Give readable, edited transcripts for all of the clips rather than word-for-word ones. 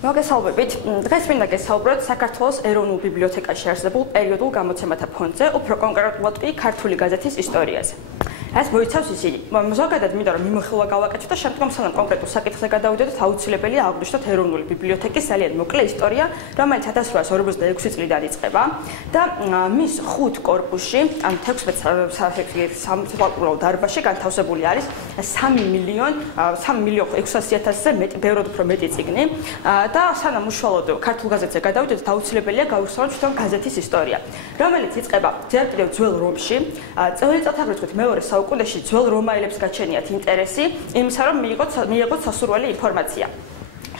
მოგესალმებით. დღეს მინდა გესაუბროთ საქართველოს ეროვნულ ბიბლიოთეკაში არსებულ პერიოდულ გამოცემათა ფონდზე, უფრო კონკრეტულად კი ქართული გაზეთის ისტორიაზე. ეს მოიცავს ისინი. ზოგადად მინდა რომ მიმოხილვა გავაკეთოთ და შემდგომ სანამ კონკრეტულ საკითხზე გადავიდოდეთ, აუცილებელია აღვნიშნოთ ეროვნული ბიბლიოთეკის ძალიან მოკლე ისტორია, რომელიც 1846 წლიდან იწყება და მის 5 კორპუსში, ან 16 დარბაზში განთავსებული არის 3.600.000-ზე მეტი, ბევრად უფრო მეტი წიგნი და სანამ უშუალოდ ქართულ გაზეთზე გადავიდოდეთ, აუცილებელია გავიხსენოთ თვითონ გაზეთის ისტორია, რომელიც იწყება ჯერ კიდევ ძველ რომში, წელი წელთაღრიცხვით მეორე საუკუნეში ძველ რომაელებს გაჩენიათ ინტერესი იმისა, რომ მიიღოთ სასურველი ინფორმაცია.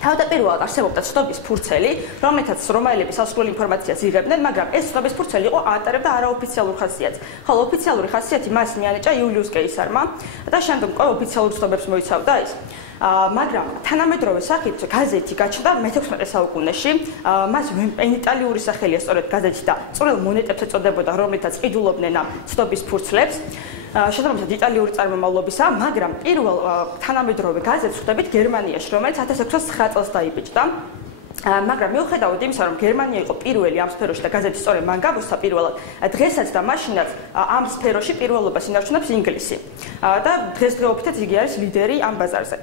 თავდაპირველად არსებობდა ცნობის ფურცელი, რომელთაც რომაელები სასურველი ინფორმაციას იღებდნენ, მაგრამ ეს ცნობის ფურცელი იყო ატარებდა არაოფიციალურ ხასიათს. ხოლო ოფიციალური ხასიათი მას მიანიჭა იულიუს კეისარმა და შემდგომ უკვე ოფიციალურ ცნობებს მოიცავდა ეს. მაგრამ თანამედროვე სახით გაზეთი გაჩნდა მე-16 საუკუნეში, მას იტალიური სახელია სწორედ გაზეთი და წვრილ მონეტებს ეწოდებოდა, რომლითაც ყიდულობდნენ ამ ცნობის ფურცლებს. შესაბამისად იტალიური წარმომავლობისა, მაგრამ პირველ თანამედროვე გაზეთს ხვდებით გერმანიაში, რომელიც 1609 წელს დაიბეჭდა. მაგრამ მიუხედავად იმისა, რომ გერმანია იყო პირველი ამ სფეროში და გაზეთი სწორედ მან გამოსცა პირველად, დღესაც და მაშინაც ამ სფეროში პირველობას ინარჩუნებს ინგლისი. და დღესდღეობითაც იგი არის ლიდერი ამ ბაზარზე.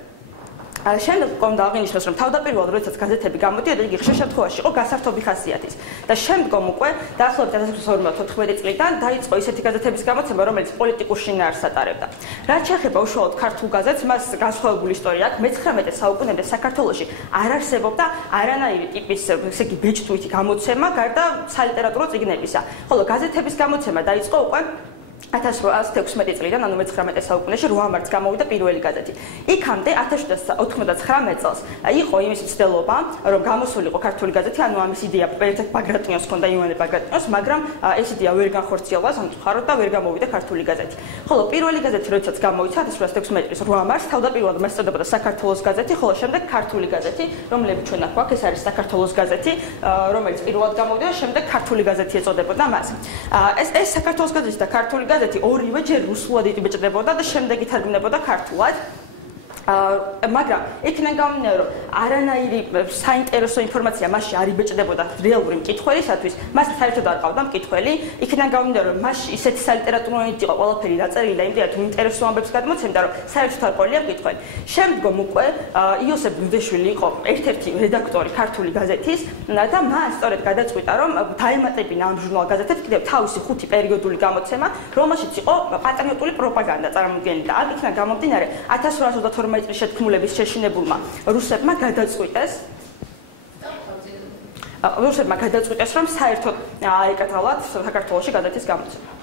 შემდეგ უნდა აღინიშნოს, რომ თავდაპირველად როდესაც გაზეთები გამოდიოდა, იგი ხშირ შემთხვევაში იყო გასართობი ხასიათის და შემდგომ უკვე დაახლოებით 1914 წლიდან დაიწყო ისეთი გაზეთების გამოცემა, რომელიც პოლიტიკურ შინაარსს ატარებდა. რაც შეეხება უშუალოდ ქართულ გაზეთს, მას განსხვავებული ისტორია აქვს. მე-19 საუკუნემდე საქართველოში არ არსებობდა არანაირი ტიპის, ესე იგი, ბეჭდვითი გამოცემა გარდა სალიტერატურო წიგნებისა. ხოლო გაზეთების გამოცემა დაიწყო უკვე 1816 წლიდან, ანუ მე-19 საუკუნეში 8 მარტს გამოვიდა პირველი გაზეთი. იქამდე 1799 წელს იყო იმის მცდელობა, რომ გამოსულიყო ქართული გაზეთი, ანუ ამის იდეა ერთ-ერთ ბაგრატიონს ჰქონდა, იოანე ბაგრატიონს, მაგრამ ეს იდეა ვერ განხორციელდა სამწუხაროდ და ვერ გამოვიდა ქართული გაზეთი. ხოლო პირველი გაზეთი, როდესაც გამოიცა 1816 წლის 8 მარტს, თავდაპირველად მას ეწოდებოდა საქართველოს გაზეთი, ხოლო შემდეგ ქართული გაზეთი, რომლებიც ჩვენ აქ გვაქვს, ეს არის საქართველოს გაზეთი, რომელიც პირველად გამოვიდა, შემდეგ ქართული გაზეთი ეწოდებოდა მას. ეს საქართველოს გაზეთი და ქართული გაზეთი ორივე ჯერ რუსულად იბეჭდებოდა და შემდეგ ითარგმნებოდა ქართულად. მაგრამ იქიდან გამომდინარე, რომ არანაირი საინტერესო ინფორმაცია მასში არ იბეჭდებოდა რეალური მკითხველისათვის, მას საერთოდ არ ყავდა მკითხველი. იქიდან გამომდინარე, რომ მასში ისეთი სალიტერატუროებით იყო ყველაფერი დაწერილი და იმდენად ინტერესულ ამბებს გადმოცემდა, რომ საერთოდ არ ყოლია მკითხველი. შემდგომ უკვე იოსებ დუდეშვილი იყო ერთ-ერთი რედაქტორი ქართული გაზეთის და მას სწორედ გადაწყვიტა, რომ დაემატებინა ამ ჟურნალ გაზეთებს კიდევ თავისი 5 პერიოდული გამოცემა, რომელშიც იყო პატრიოტული პროპაგანდა წარმოდგენილი და აქედან გამომდინარე 1822 წლის შეთქმულების შეშინებულმა რუსებმა გადაწყვიტეს, რომ საერთოდ აეკეთალათ საქართველოში გაზეთის გამოცემა.